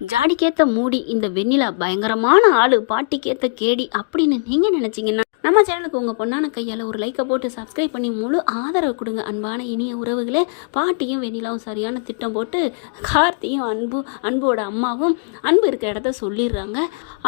ஜாடிக்கேத்த மூடி இந்த வெண்ணிலா பயங்கரமான ஆளு, பாட்டிக்கேத்த கேடி அப்படின்னு நீங்க நினைச்சீங்கன்னா நம்ம சேனலுக்கு உங்க பொண்ணான கையால் ஒரு லைக்கை போட்டு சப்ஸ்கிரைப் பண்ணி முழு ஆதரவு கொடுங்க. அன்பான இனிய உறவுகளே, பாட்டியும் வெண்ணிலாவும் சரியான திட்டம் போட்டு கார்த்தியும் அன்போட அம்மாவும் அன்பு இருக்க இடத்த சொல்லிடுறாங்க.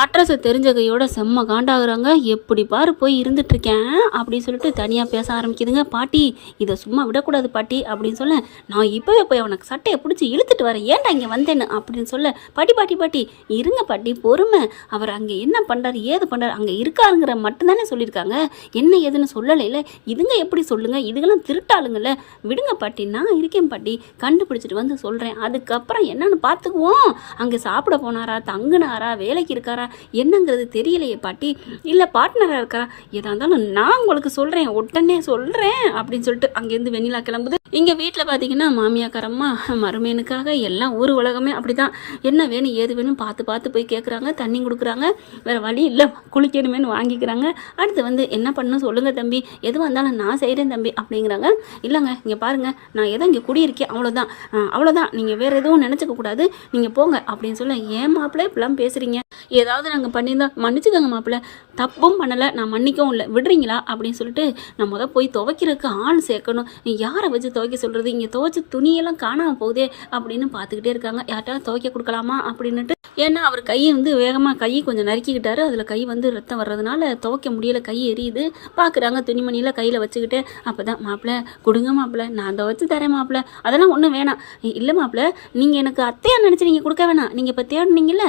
அட்ரஸை தெரிஞ்ச கையோட செம்ம காண்டாகிறாங்க. எப்படி பாரு போய் இருந்துட்டு இருக்கேன் அப்படின்னு சொல்லிட்டு தனியாக பேச ஆரம்பிக்குதுங்க. பாட்டி இதை சும்மா விடக்கூடாது பாட்டி அப்படின்னு சொல்ல, நான் இப்போவே போய் அவனுக்கு சட்டையை பிடிச்சி இழுத்துட்டு வரேன், ஏன்டா இங்கே வந்தேன்னு அப்படின்னு சொல்ல, பாட்டி பாட்டி பாட்டி இருங்க பாட்டி பொறுமை, அவர் அங்கே என்ன பண்ணுறாரு ஏது பண்ணுறாரு அங்கே இருக்காருங்கிற மட்டும்தானே சொல்லியிருக்காங்க, என்ன ஏதுன்னு சொல்லலை இல்லை, இதுங்க எப்படி சொல்லுங்க, இதுங்கெல்லாம் திருட்டாளுங்கள்ல, விடுங்க பாட்டி நான் இருக்கேன் பாட்டி, கண்டுபிடிச்சிட்டு வந்து சொல்கிறேன், அதுக்கப்புறம் என்னன்னு பார்த்துக்குவோம். அங்கே சாப்பிட போனாரா, தங்குனாரா, வேலைக்கு இருக்காரா என்னங்கிறது தெரியலையே பாட்டி, இல்லை பார்ட்னராக இருக்காரா, எதாக இருந்தாலும் நான் உங்களுக்கு சொல்கிறேன், உடனே சொல்கிறேன் அப்படின்னு சொல்லிட்டு அங்கேருந்து வெண்ணிலா கிளம்புது. இங்கே வீட்டில் பார்த்தீங்கன்னா மாமியாக்காரம்மா மருமேனுக்காக எல்லாம் ஊர் உலகமே அப்படி தான், என்ன வேணும் ஏது வேணும் பார்த்து பார்த்து போய் கேட்குறாங்க, தண்ணி கொடுக்குறாங்க, வேறு வழி இல்லை குளிக்கணுமேனு வாங்கிக்கிறாங்க. அடுத்து வந்து என்ன பண்ணணும் சொல்லுங்கள் தம்பி, எதுவாக இருந்தாலும் நான் செய்கிறேன் தம்பி அப்படிங்கிறாங்க. இல்லைங்க இங்கே பாருங்கள், நான் ஏதோ இங்கே குடியிருக்கேன் அவ்வளோதான், நீங்கள் வேறு எதுவும் நினச்சிக்க கூடாது, நீங்கள் போங்க அப்படின்னு சொல்ல, ஏன் மாப்பிள்ளை இப்படிலாம் பேசுகிறீங்க, ஏதாவது நாங்கள் பண்ணியிருந்தா மன்னிச்சுக்கோங்க மாப்பிள்ளை, தப்பும் பண்ணலை, நான் மன்னிக்கவும் இல்லை, விடுறீங்களா அப்படின்னு சொல்லிட்டு, நான் போய் துவைக்கிறதுக்கு ஆள் சேர்க்கணும், நீ யாரை வச்சு துவைக்க சொல்கிறது, இங்கே துவைச்ச துணியெல்லாம் காணாமல் போகுதே அப்படின்னு பார்த்துக்கிட்டே இருக்காங்க. யார்ட்டாவது துவைக்க கொடுக்கலாமா அப்படின்னுட்டு, ஏன்னா அவர் கையை வந்து வேகமாக கை கொஞ்சம் நறுக்கிக்கிட்டாரு, அதில் கை வந்து ரத்தம் வர்றதுனால துவைக்க முடியலை, கை எரியுது. பார்க்குறாங்க துணிமணியில் கையில் வச்சுக்கிட்டு, அப்போ தான் மாப்பிள்ளை கொடுங்க மாப்பிள்ளை, நான் துவைச்சு தரேன் மாப்பிள்ளை, அதெல்லாம் ஒன்றும் வேணாம், இல்லை மாப்பிள்ளை நீங்கள் எனக்கு அத்தையாக நினச்சி நீங்கள் கொடுக்க வேணாம், நீங்கள் இப்போ தேடினீங்கல்ல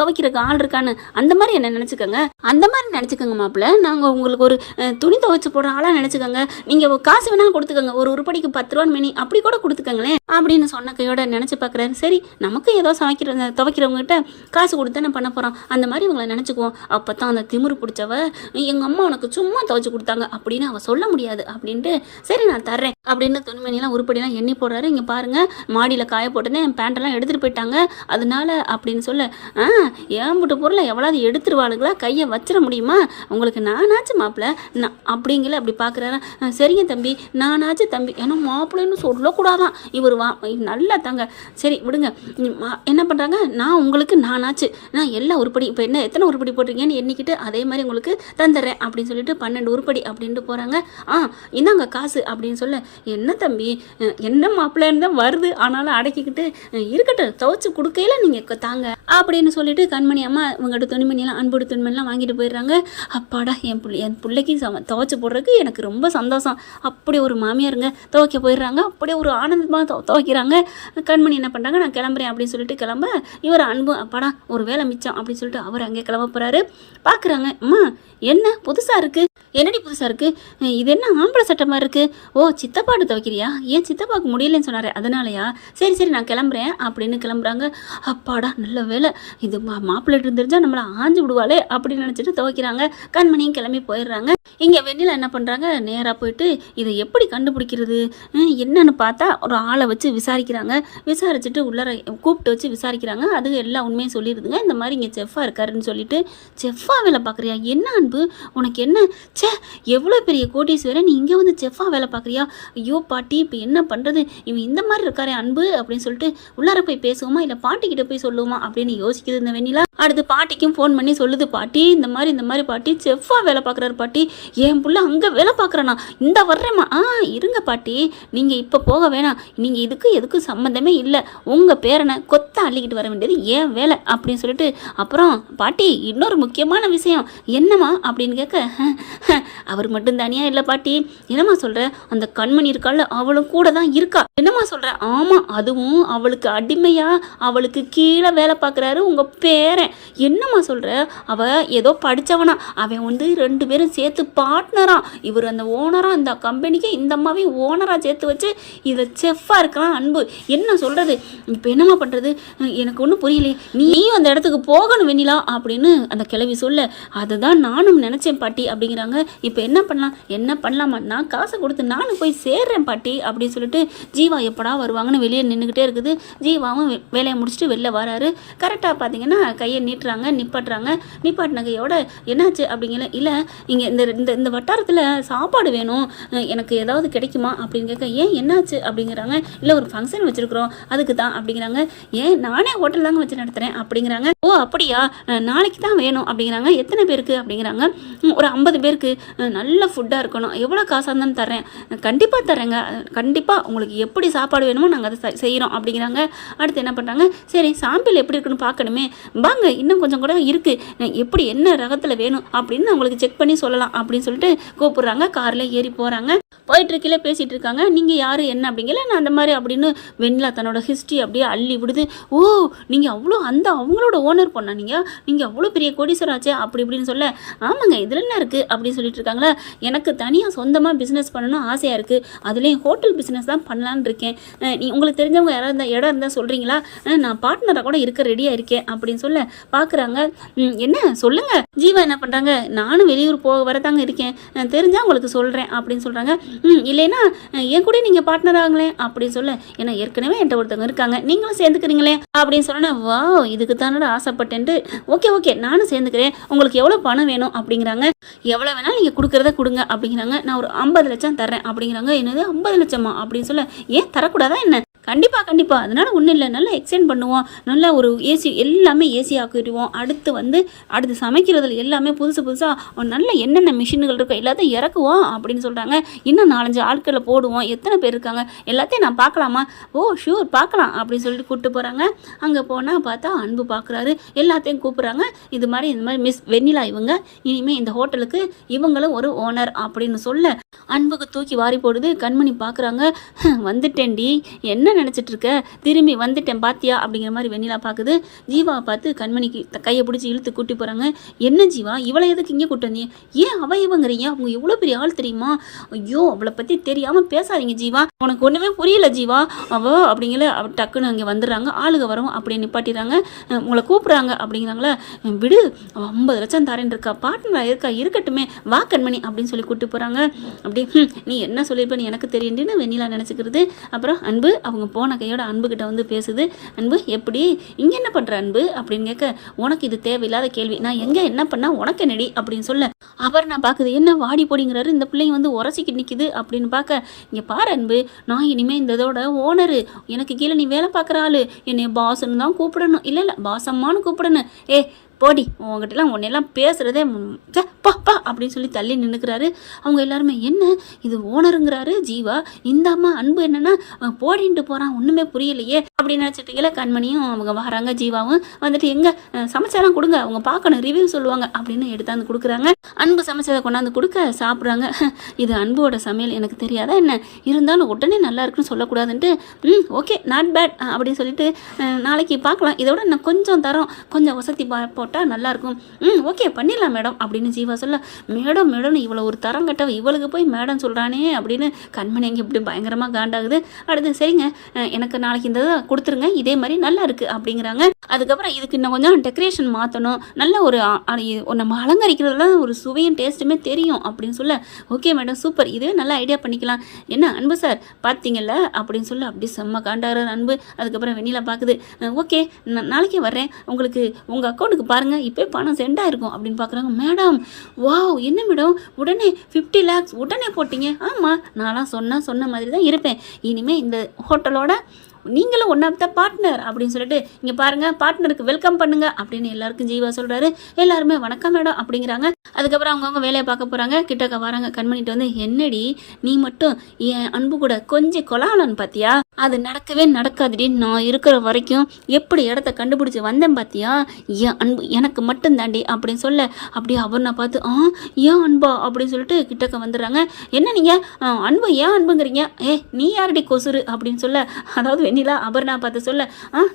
துவைக்கிறதுக்கு ஆள் இருக்கான்னு, அந்த மாதிரி என்ன நினச்சிக்கோங்க, அந்த மாதிரி நினச்சிக்கோங்க மாப்பிள்ளை, நாங்கள் உங்களுக்கு ஒரு துணி துவைச்சு போடுற ஆளாக நினச்சிக்கோங்க, நீங்கள் காசு வேணாலும் கொடுத்துக்கோங்க, ஒரு உருப்படிக்கு 10 ரூபான்னு மினி அப்படி கூட கொடுத்துக்கோங்களேன் அப்படின்னு சொன்ன கையோட நினச்சி பார்க்குறாரு. சரி நமக்கு ஏதோ துவைக்கிறவங்ககிட்ட காசு கொடுத்து தானே பண்ண போகிறோம், அந்த மாதிரி இவங்களை நினச்சிக்குவோம். அப்போ தான் அந்த திமிரு பிடிச்சவ, எங்கள் அம்மா உனக்கு சும்மா துவைச்சு கொடுத்தாங்க அப்படின்னு அவள் சொல்ல முடியாது அப்படின்ட்டு, சரி நான் தர்றேன் அப்படின்னு துணிமணிலாம் உருப்படிலாம் எண்ணி போடுறாரு. இங்கே பாருங்கள் மாடியில் காய போட்டுன்னு என் பேண்டெல்லாம் எடுத்துகிட்டு போயிட்டாங்க, அதனால அப்படின்னு சொல்ல, ஏன் போட்ட பொருளை எவ்வளவு எடுத்துருவாளுங்களா, கையை வச்சிட முடியுமா, உங்களுக்கு நானாச்சு மாப்பிள்ளை நான் அப்படிங்கல அப்படி பார்க்குறாரா. சரிங்க தம்பி நானாச்சு தம்பி, ஏன்னா மாப்பிள்ளைன்னு சொல்லக்கூடாதான், இவர் நல்லா தாங்க, சரி விடுங்க, என்ன பண்ணுறாங்க, நான் உங்களுக்கு நானாச்சு, நான் எல்லா உருப்படி இப்போ என்ன எத்தனை உருப்படி போட்டிருக்கீங்கன்னு எண்ணிக்கிட்டு அதே மாதிரி உங்களுக்கு தந்துடுறேன் அப்படின்னு சொல்லிட்டு 12 உருப்படி அப்படின்ட்டு போகிறாங்க. இந்தாங்க காசு அப்படின்னு சொல்ல, என்ன தம்பி என்ன மாப்பிள்ளைன்னு தான் வருது, ஆனாலும் அடக்கிக்கிட்டு இருக்கட்டும் துவைச்சு கொடுக்கையில நீங்கள் தாங்க அப்படின்னு சொல்லிட்டு கண்மணி அம்மா இவங்ககிட்ட துணிமணியெல்லாம் அன்போடு துணிமணிலாம் வாங்கிட்டு போயிடுறாங்க. அப்பாடா என் பிள்ளைக்கு துவைச்சு போடுறதுக்கு எனக்கு ரொம்ப சந்தோஷம், அப்படி ஒரு மாமியாருங்க துவைக்க போயிடுறாங்க, அப்படியே ஒரு ஆனந்தமாக துவைக்கிறாங்க. கண்மணி என்ன பண்ணுறாங்க, நான் கிளம்புறேன் அப்படின்னு சொல்லிட்டு கிளம்ப, இவர் அன்பு அப்பாடா ஒரு வேலை மிச்சம் அப்படின்னு சொல்லிட்டு அவர் அங்கே கிளம்ப போகிறாரு. பார்க்குறாங்க, அம்மா என்ன புதுசாக இருக்குது, என்னடி புதுசாக இருக்குது, இது என்ன ஆம்பளை சட்டை மாதிரி இருக்குது, ஓ சித்தப்பாட்டு துவைக்கிறியா, ஏன் சித்தப்பாக்கு முடியலன்னு சொன்னார் அதனாலயா, சரி சரி நான் கிளம்புறேன் அப்படின்னு கிளம்புறாங்க. அப்பாடா நல்ல வேலை, இது மாப்பிள்ளை தெரிஞ்சால் நம்மளை ஆஞ்சு விடுவாளே அப்படின்னு நினச்சிட்டு துவைக்கிறாங்க. கண்மணியும் கிளம்பி போயிடுறாங்க. இங்கே வெண்ணிலா என்ன பண்ணுறாங்க, நேராக போயிட்டு இதை எப்படி கண்டுபிடிக்கிறது என்னன்னு பார்த்தா ஒரு ஆளை வச்சு விசாரிக்கிறாங்க. விசாரிச்சுட்டு உள்ளர கூப்பிட்டு வச்சு விசாரிக்கிறாங்க. அது எல்லா உண்மையும் சொல்லிடுதுங்க. இந்த மாதிரி இங்கே செஃப்பாக இருக்காருன்னு சொல்லிட்டு, செஃப்பாக வேலை பார்க்குறியா, என்ன அன்பு உனக்கு என்ன, சே எவ்வளோ பெரிய கோட்டீஸ்வரன் நீ இங்கே வந்து செஃப்பாக வேலை பார்க்குறியா, ஐயோ பாட்டி இப்போ என்ன பண்ணுறது, இவன் இந்த மாதிரி இருக்காரே அன்பு அப்படின்னு சொல்லிட்டு உள்ளார போய் பேசுவோமா இல்லை பாட்டிக்கிட்ட போய் சொல்லுவோமா அப்படின்னு யோசிக்குது இந்த வெண்ணிலா. அடுத்து பாட்டிக்கும் ஃபோன் பண்ணி சொல்லுது, பாட்டி இந்த மாதிரி பாட்டி செஃப்பாக வேலை பார்க்குறாரு பாட்டி, என் புள்ள அங்கே வேலை பார்க்குறானா, இந்த வர்றேம்மா, இருங்க பாட்டி நீங்கள் இப்போ போக வேணாம், நீங்கள் எதுக்கும் சம்மந்தமே இல்லை, உங்கள் பேரனை கொத்த அள்ளிக்கிட்டு வர வேண்டியது ஏன் வேலை அப்படின்னு சொல்லிட்டு, அப்புறம் பாட்டி இன்னொரு முக்கியமான விஷயம் என்னம்மா அப்படின்னு கேட்க, அவர் மட்டும் தனியாக இல்லை பாட்டி, என்னம்மா சொல்கிற, அந்த கண்மணி இருக்காள் அவளும் கூட தான் இருக்கா, என்னம்மா சொல்கிற, ஆமாம் அதுவும் அவளுக்கு அடிமையாக அவளுக்கு கீழே வேலை பார்க்குறாரு உங்கள் பேரன், என்னம்மா சொல்கிற, அவள் ஏதோ படித்தவனா, அவன் வந்து 2 பேரும் சேர்த்து பார்ட்னரா, இவர் அந்த ஓனராக இந்த கம்பெனிக்கு இந்த அம்மாவையும் ஓனராக சேர்த்து வச்சு இதை செஃப்பாக இருக்கலாம் அன்பு, என்ன சொல்கிறது, இப்போ என்னம்மா பண்ணுறது, எனக்கு ஒன்றும் புரியலையே, நீயும் அந்த இடத்துக்கு போகணும் வெண்ணிலா அப்படின்னு அந்த கிழவி சொல்ல, அதுதான் நானும் நினச்சேன் பாட்டி அப்படிங்கிறாங்க. இப்போ என்ன பண்ணலாமா, நான் காசை கொடுத்து நானும் போய் சேர்றேன் பாட்டி அப்படின்னு சொல்லிட்டு ஜீவா ஜீவா எப்படா வருவாங்கன்னு வெளியே நின்றுக்கிட்டே இருக்குது. ஜீவாவும் வேலையை முடிச்சுட்டு வெளில வராரு. கரெக்டாக பார்த்தீங்கன்னா கையை நீட்டுறாங்க, நிப்பாட்டின கையோட என்னாச்சு அப்படிங்கிற, இல்லை இங்கே இந்த இந்த இந்த வட்டாரத்தில் சாப்பாடு வேணும், எனக்கு ஏதாவது கிடைக்குமா அப்படின்னு கேட்க, ஏன் என்னாச்சு அப்படிங்கிறாங்க. இல்லை ஒரு ஃபங்க்ஷன் வச்சுருக்குறோம் அதுக்கு தான் அப்படிங்கிறாங்க. ஏன் நானே ஹோட்டல் தாங்க வச்சு நடத்துகிறேன் அப்படிங்கிறாங்க. ஓ அப்படியா, நாளைக்கு தான் வேணும் அப்படிங்கிறாங்க. எத்தனை பேருக்கு அப்படிங்கிறாங்க. ஒரு 50 பேருக்கு நல்ல ஃபுட்டாக இருக்கணும், எவ்வளோ காசாக இருந்தாலும் தரேன், கண்டிப்பாக தரேங்க, கண்டிப்பாக உங்களுக்கு எப்படி சாப்பாடு வேணுமோ நாங்கள் அதை செய்கிறோம் அப்படிங்கிறாங்க. அடுத்து என்ன பண்ணுறாங்க, சரி சாம்பிள் எப்படி இருக்குன்னு பார்க்கணுமே, வாங்க இன்னும் கொஞ்சம் கூட இருக்குது, எப்படி என்ன ரகத்தில் வேணும் அப்படின்னு உங்களுக்கு செக் பண்ணி சொல்லலாம் அப்படின்னு சொல்லிட்டு கூப்பிட்றாங்க. காரில் ஏறி போகிறாங்க. போயிட்டுருக்கீங்களே பேசிகிட்டு இருக்காங்க. நீங்கள் யார் என்ன அப்படிங்கல, நான் அந்த மாதிரி அப்படின்னு வெண்ணிலா தன்னோட ஹிஸ்ட்ரி அப்படியே அள்ளி விடுது. ஓ நீங்கள் அவ்வளோ அவங்களோட ஓனர் பொண்ணா, நீங்கள் அவ்வளோ பெரிய கோடீஸ்வராச்சே அப்படி இப்படின்னு சொல்ல, ஆமாங்க இதில் என்ன இருக்குது அப்படின்னு சொல்லிட்டு இருக்காங்களா. எனக்கு தனியாக சொந்தமாக பிஸ்னஸ் பண்ணணும் ஆசையாக இருக்குது, அதுலேயும் ஹோட்டல் பிஸ்னஸ் தான் பண்ணலான்னு இருக்கேன், உங்களுக்கு தெரிஞ்சவங்க யாராவது இடம் இருந்தால் சொல்கிறீங்களா, நான் பார்ட்னராக கூட இருக்க ரெடியாக இருக்கேன் அப்படின்னு சொல்ல பார்க்குறாங்க. என்ன சொல்லுங்கள். ஜீவா என்ன பண்ணுறாங்க, நானும் வெளியூர் வரதாங்க இருக்கேன், தெரிஞ்சால் உங்களுக்கு சொல்கிறேன் அப்படின்னு சொல்கிறாங்க. இல்லைன்னா என் கூட நீங்கள் பார்ட்னர் ஆகலேன் அப்படின்னு சொல்ல, ஏன்னா ஏற்கனவே என்கிட்ட ஒருத்தவங்க இருக்காங்க, நீங்களும் சேர்ந்துக்கிறீங்களே அப்படின்னு சொன்னா, வா இதுக்கு தானோட ஆசைப்பட்டேன்ட்டு, ஓகே நானும் சேர்ந்துக்கிறேன், உங்களுக்கு எவ்வளோ பணம் வேணும் அப்படிங்கிறாங்க. எவ்வளோ வேணாலும் நீங்கள் கொடுக்குறத கொடுங்க அப்படிங்கிறாங்க. நான் ஒரு 50 லட்சம் தர்றேன் அப்படிங்கிறாங்க. என்னது 50 லட்சமா அப்படின்னு சொல்ல, ஏன் தரக்கூடாதா என்ன, கண்டிப்பாக அதனால் ஒன்றும் இல்லை, நல்லா எக்ஸ்டெண்ட் பண்ணுவோம், நல்லா ஒரு ஏசி எல்லாமே ஏசி ஆக்கிடுவோம், அடுத்து சமைக்கிறதுல எல்லாமே புதுசாக நல்ல என்னென்ன மிஷின்கள் இருக்கோ எல்லாத்தையும் இறக்குவோம் அப்படின்னு சொல்கிறாங்க. இன்னும் 4-5 ஆட்களை போடுவோம், எத்தனை பேர் இருக்காங்க எல்லாத்தையும் நான் பார்க்கலாமா, ஓ ஷூர் பார்க்கலாம் அப்படின்னு சொல்லிட்டு கூப்பிட்டு போகிறாங்க. அங்கே போனால் பார்த்தா அன்பு பார்க்குறாரு, எல்லாத்தையும் கூப்பிட்றாங்க. இந்த மாதிரி மிஸ் வெண்ணிலா இவங்க, இனிமேல் இந்த ஹோட்டலுக்கு இவங்களும் ஒரு ஓனர் அப்படின்னு சொல்ல, அன்புக்கு தூக்கி வாரி போடுது. கண்மணி பார்க்குறாங்க, வந்துட்டேன்டி என்ன நினச்சிட்டு இருக்க, திரும்பி வந்துட்டேன் பாத்தியா அப்படிங்கிற மாதிரி வெண்ணிலா பார்க்குது. ஜீவாவை பார்த்து கண்மணிக்கு கையை பிடிச்சி இழுத்து கூட்டி போகிறாங்க. என்ன ஜீவா இவளை எதுக்கு இங்கே கூட்டு வந்தீங்க, ஏன் இவங்கிறீங்க, அவங்க எவ்வளோ பெரிய ஆள் தெரியுமா, ஐயோ அவளை பற்றி தெரியாமல் பேசாதீங்க ஜீவா, உனக்கு ஒன்றுமே புரியல ஜீவா அப்படிங்கிற டக்குன்னு அங்கே வந்துடுறாங்க. ஆளுக வரும் அப்படியே நிப்பாட்டிடுறாங்க. உங்களை கூப்பிட்றாங்க அப்படிங்கிறாங்களா, விடு 50 லட்சம் தரேன் இருக்கா, பார்ட்னராக இருக்கட்டுமே, வா கண்மணி அப்படின்னு சொல்லி கூப்பிட்டு போகிறாங்க. அப்படி நீ என்ன சொல்லியிருப்பேன்னு எனக்கு தெரியுன்னு வெண்ணிலா நினச்சிக்கிறது. அப்புறம் அன்பு அவங்க போன கையோட அன்புக்கிட்ட வந்து பேசுது. அன்பு எப்படி இங்கே என்ன பண்ணுற அன்பு அப்படின்னு கேட்க, உனக்கு இது தேவையில்லாத கேள்வி, நான் எங்கே என்ன பண்ணால் உனக்கு என்னடி அப்படின்னு சொல்ல, அவர் நான் பார்க்குது, என்ன வாடி போடிங்கிறாரு இந்த பிள்ளைங்க வந்து உரசிக்கிட்டு நிற்கிது அப்படின்னு பார்க்க, இங்கே பாரு அன்பு, நான் இனிமேல் இந்த இதோட ஓனரு, எனக்கு கீழே நீ வேலை பார்க்குற ஆள், என்னை பாஸ்ன்னு தான் கூப்பிடணும், இல்லை பாசம்மானு கூப்பிடணும், போடி உங்ககிட்டலாம் உன்னெல்லாம் பேசுகிறதே பா அப்படின்னு சொல்லி தள்ளி நின்றுக்கிறாரு. அவங்க எல்லாருமே என்ன இது ஓனருங்கிறாரு ஜீவா, இந்த அம்மா அன்பு என்னன்னா போடின்ட்டு போகிறான், ஒன்றுமே புரியலையே அப்படின்னு நினச்சிட்டு கண்மணியும் அவங்க வராங்க. ஜீவாவும் வந்துட்டு எங்கே சமைச்சாலாம் கொடுங்க, அவங்க பார்க்கணும் ரிவ்யூ சொல்லுவாங்க அப்படின்னு எடுத்தாந்து கொடுக்குறாங்க. அன்பு சமைச்சதை கொண்டாந்து கொடுக்க சாப்பிட்றாங்க. இது அன்போட சமையல் எனக்கு தெரியாதா என்ன, இருந்தாலும் உடனே நல்லா இருக்குன்னு சொல்லக்கூடாதுன்ட்டு ஓகே நாட் பேட் அப்படின்னு சொல்லிட்டு நாளைக்கு பார்க்கலாம், இதோட நான் கொஞ்சம் தரோம், கொஞ்சம் வசதி போட்டால் நல்லாயிருக்கும், ஓகே பண்ணிடலாம் மேடம் அப்படின்னு ஜீவா சொல்ல, மேடம் இவ்வளோ ஒரு தரம் கட்டவ இவளுக்கு போய் மேடம் சொல்கிறானே அப்படின்னு கண்மணி அங்கே இப்படி பயங்கரமாக காண்டாகுது. அடுத்து சரிங்க எனக்கு நாளைக்கு இந்த கொடுத்துருங்க, இதே மாதிரி நல்லா இருக்குது அப்படிங்கிறாங்க. அதுக்கப்புறம் இதுக்கு இன்னும் கொஞ்சம் டெக்கரேஷன் மாற்றணும், நல்ல ஒரு நம்ம அலங்கரிக்கிறதுல ஒரு சுவையும் டேஸ்ட்டுமே தெரியும் அப்படின்னு சொல்ல, ஓகே மேடம் சூப்பர், இதுவே நல்ல ஐடியா பண்ணிக்கலாம், என்ன அன்பு சார் பார்த்தீங்கல்ல அப்படின்னு சொல்ல, அப்படி செம்ம காண்டாகிற அன்பு. அதுக்கப்புறம் வெண்ணிலா பார்க்குது, ஓகே நாளைக்கே வர்றேன், உங்களுக்கு உங்கள் அக்கௌண்ட்டுக்கு பாருங்கள் இப்போ பணம் சென்ட் ஆயிருக்கும் அப்படின்னு பார்க்குறாங்க. மேடம் வாவ் என்ன மேடம் உடனே 50 lakhs உடனே போட்டிங்க, ஆமாம் நான்லாம் சொன்ன மாதிரி தான் இருப்பேன், இனிமேல் இந்த ஹோட்டலோட நீங்களும் ஒன் ஆஃப் த பார்ட்னர் அப்படின்னு சொல்லிட்டு இங்கே பாருங்கள் பார்ட்னருக்கு வெல்கம் பண்ணுங்க அப்படின்னு எல்லாருக்கும் ஜீவா சொல்கிறாரு. எல்லாருமே வணக்கம் மேடம் அப்படிங்கிறாங்க. அதுக்கப்புறம் அவங்கவுங்க வேலையை பார்க்க போகிறாங்க. கிட்டக்க வராங்க. கண்மணிட்டு வந்து, என்னடி நீ மட்டும் என் அன்பு கூட கொஞ்சம் கொலாலன்னு பார்த்தியா, அது நடக்கவே நடக்காதுடி, நான் இருக்கிற வரைக்கும் எப்படி இடத்த கண்டுபிடிச்சி வந்தேன் பார்த்தியா, என் அன்பு எனக்கு மட்டும் தாண்டி அப்படின்னு சொல்ல, அப்படியே அவர் நான் பார்த்து ஏன் அன்பா அப்படின்னு சொல்லிட்டு கிட்டக்க வந்துடுறாங்க. என்ன நீங்கள் அன்பு ஏன் அன்புங்கிறீங்க, நீ யாரடி கொசுரு அப்படின்னு சொல்ல, அதாவது வெண்ணிலா அபர்ணா பார்த்து சொல்ல,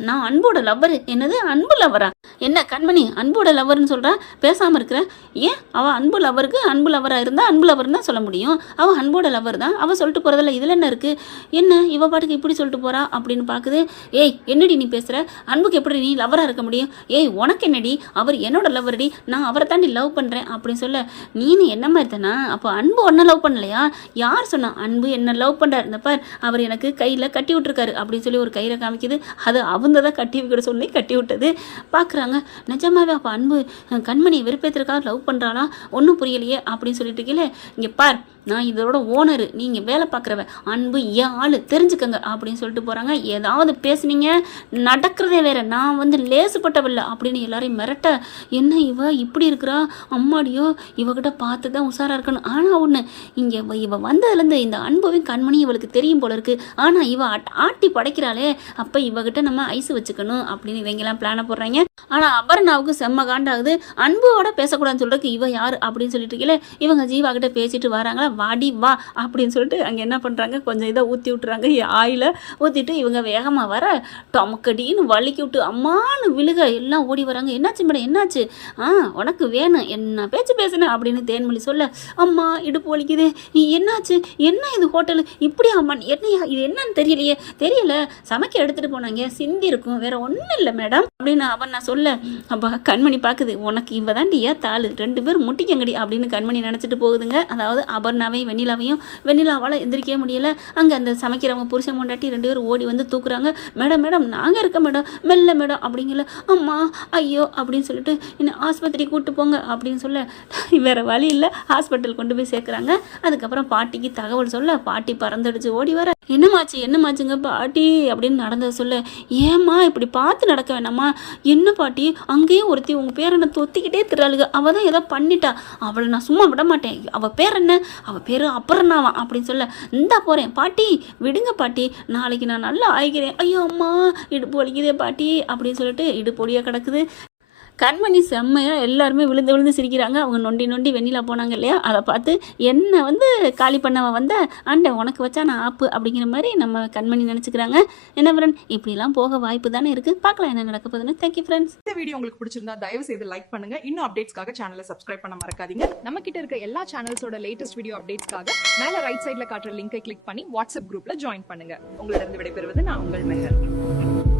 நான் அன்போட லவ்வரு. என்னது அன்பு லவ்வரா? என்ன கண்மணி அன்போட லவ்வர்னு சொல்கிறா? பேசாமல் இருக்கிற? ஏன் அவள் அன்பு லவருக்கு அன்பு லவராக இருந்தால் அன்பு லவர்னு தான் சொல்ல முடியும். அவள் அன்போட லவர் தான், அவள் சொல்லிட்டு போகிறதில்ல. இதில் என்ன இருக்குது? என்ன இவ பாட்டுக்கு இப்படி சொல்லிட்டு போகிறா அப்படின்னு பார்க்குது. ஏய் என்னடி நீ பேசுகிற? அன்புக்கு எப்படி நீ லவராக இருக்க முடியும்? ஏய் உனக்கு என்னடி? அவர் என்னோட லவ்வர்டி, நான் அவரை தாண்டி லவ் பண்ணுறேன் அப்படின்னு சொல்ல, நீனு என்ன மாதிரி தானா? அப்போ அன்பு ஒன்றை லவ் பண்ணலையா? யார் சொன்னா அன்பு என்ன லவ் பண்ணுறாரு? இந்த பார் அவர் எனக்கு கையில் கட்டி விட்டுருக்காரு அப்படின்னு சொல்லி ஒரு கயிறை காமிக்குது. அது அவங்க தான் கட்டி விட சொல்லி கட்டி விட்டது. பார்க்குறாங்க, நிஜமாவே அப்போ அன்பு கண்மணி வெறுப்பேற்றுக்காக லவ் பண்ணுறாளா? ஒன்றும் புரியலையே அப்படின்னு சொல்லிட்டு இருக்கீங்களே. இங்கே பார், நான் இதோட ஓனரு, நீங்கள் வேலை பார்க்குறவ, அன்பு ஏன் ஆள் தெரிஞ்சுக்கங்க அப்படின்னு சொல்லிட்டு போகிறாங்க. ஏதாவது பேசுனீங்க நடக்கிறதே வேற, நான் வந்து லேசுப்பட்டவில்லை அப்படின்னு எல்லாரையும் மிரட்ட, என்ன இவ இப்படி இருக்கிறா, அம்மாடியோ இவகிட்ட பார்த்து தான் உஷாராக இருக்கணும். ஆனால் ஒன்று, இங்கே இவ வந்ததுலேருந்து இந்த அன்பும் கண்மணி இவளுக்கு தெரியும் போல இருக்குது. ஆனால் இவ ஆட்டி படைக்கிறாளே, அப்போ இவகிட்ட நம்ம ஐஸ் வச்சுக்கணும் அப்படின்னு இவங்கெல்லாம் பிளானை போடுறாங்க. ஆனால் அபர்ணாவுக்கு செம்ம காண்டாகுது. அன்போட பேசக்கூடாதுன்னு சொல்கிறதுக்கு இவ யார் அப்படின்னு சொல்லிட்டு இருக்கல. இவங்க ஜீவா கிட்ட பேசிட்டு வராங்களா, வாடி வா அப்படின்னு சொல்லிட்டு அங்கே என்ன பண்ணுறாங்க, கொஞ்சம் இதை ஊற்றி விட்டுறாங்க, ஆயில ஊற்றிட்டு இவங்க வேகமாக வர டொமக்கடின்னு வலிக்கி விட்டு அம்மானு விழுக எல்லாம் ஓடி வராங்க. என்னாச்சு மேடம் என்னாச்சு? உனக்கு வேணும் என்ன பேச்சு பேசுனேன் அப்படின்னு தேன்மொழி சொல்ல, அம்மா இடுப்பு வலிக்குது, என்னாச்சு? என்ன இது ஹோட்டலு இப்படி? அம்மா என்னையா இது என்னன்னு தெரியல, சமைக்க எடுத்துகிட்டு போனாங்க, சிந்தி இருக்கும், வேற ஒன்றும் இல்லை மேடம் அப்படின்னு அவன் நான் சொல்ல, அப்போ கண்மணி பார்க்குது, உனக்கு இவ தாண்டியா தாள், 2 பேரும் முட்டிக்கங்கடி அப்படின்னு கண்மணி நினச்சிட்டு போகுதுங்க. அதாவது அபர்ணாவையும் வெண்ணிலாவால் எந்திரிக்கவே முடியலை. அங்கே அந்த சமைக்கிறவங்க புருஷன் கொண்டாட்டி 2 பேரும் ஓடி வந்து தூக்குறாங்க. மேடம் நாங்கள் இருக்க மேடம், மெல்ல மேடம் அப்படிங்கல. அம்மா ஐயோ அப்படின்னு சொல்லிட்டு இன்னும் ஆஸ்பத்திரி கூப்பிட்டு போங்க அப்படின்னு சொல்ல, வேறு வழி இல்லை, ஹாஸ்பிட்டல் கொண்டு போய் சேர்க்குறாங்க. அதுக்கப்புறம் பாட்டிக்கு தகவல் சொல்ல, பாட்டி பறந்தடிச்சு ஓடி வர, என்னமாச்சுங்க பாட்டி அப்படின்னு நடந்ததை சொல்ல, ஏம்மா இப்படி பார்த்து நடக்க வேணாமா? என்ன பாட்டி அங்கேயே ஒருத்தி உங்கள் பேர் என்ன தொத்திக்கிட்டே திராளுங்க, அவள் தான் ஏதோ பண்ணிட்டா, அவளை நான் சும்மா விட மாட்டேன், அவள் பேர் என்ன? அவள் பேர் அபர்ணாவா அப்படின்னு சொல்ல, இந்தா போகிறேன் பாட்டி, விடுங்க பாட்டி, நாளைக்கு நான் நல்லா ஆகிக்கிறேன். ஐயோ அம்மா இடுப்பு வலிக்குதே பாட்டி அப்படின்னு சொல்லிட்டு இடுப்பு ஒடியாக கிடக்குது. கண்மணி செம்மையாக எல்லாருமே விழுந்து சிரிக்கிறாங்க. அவங்க நொண்டி வெண்ணிலா போனாங்க இல்லையா, அதை பார்த்து என்ன வந்து காலி பண்ணவன் வந்த அண்டை உனக்கு வச்சா நான் ஆப்பு அப்படிங்கிற மாதிரி நம்ம கண்மணி நினச்சிக்கிறாங்க. என்ன ஃப்ரெண்ட், இப்படிலாம் போக வாய்ப்பு தானே இருக்குது. பார்க்கலாம் என்ன நடக்க போகுதுன்னு. Thank you friends. இந்த வீடியோ உங்களுக்கு பிடிச்சிருந்தா தயவு செய்து லைக் பண்ணுங்க. இன்னும் அப்டேட்ஸ்க்காக சேனலை சப்ஸ்கிரைப் பண்ண மறக்காதீங்க. நம்ம கிட்ட இருக்க எல்லா சேனல்ஸோட லேட்டஸ்ட் வீடியோ அப்டேட்ஸ்க்காக மேல ரைட் சைட்ல காட்டுற லிங்கை கிளிக் பண்ணி வாட்ஸ்அப் குரூப்ல ஜாயின் பண்ணுங்க. உங்களிடம் விடைபெறுவது நான் உங்கள் மெஹர்.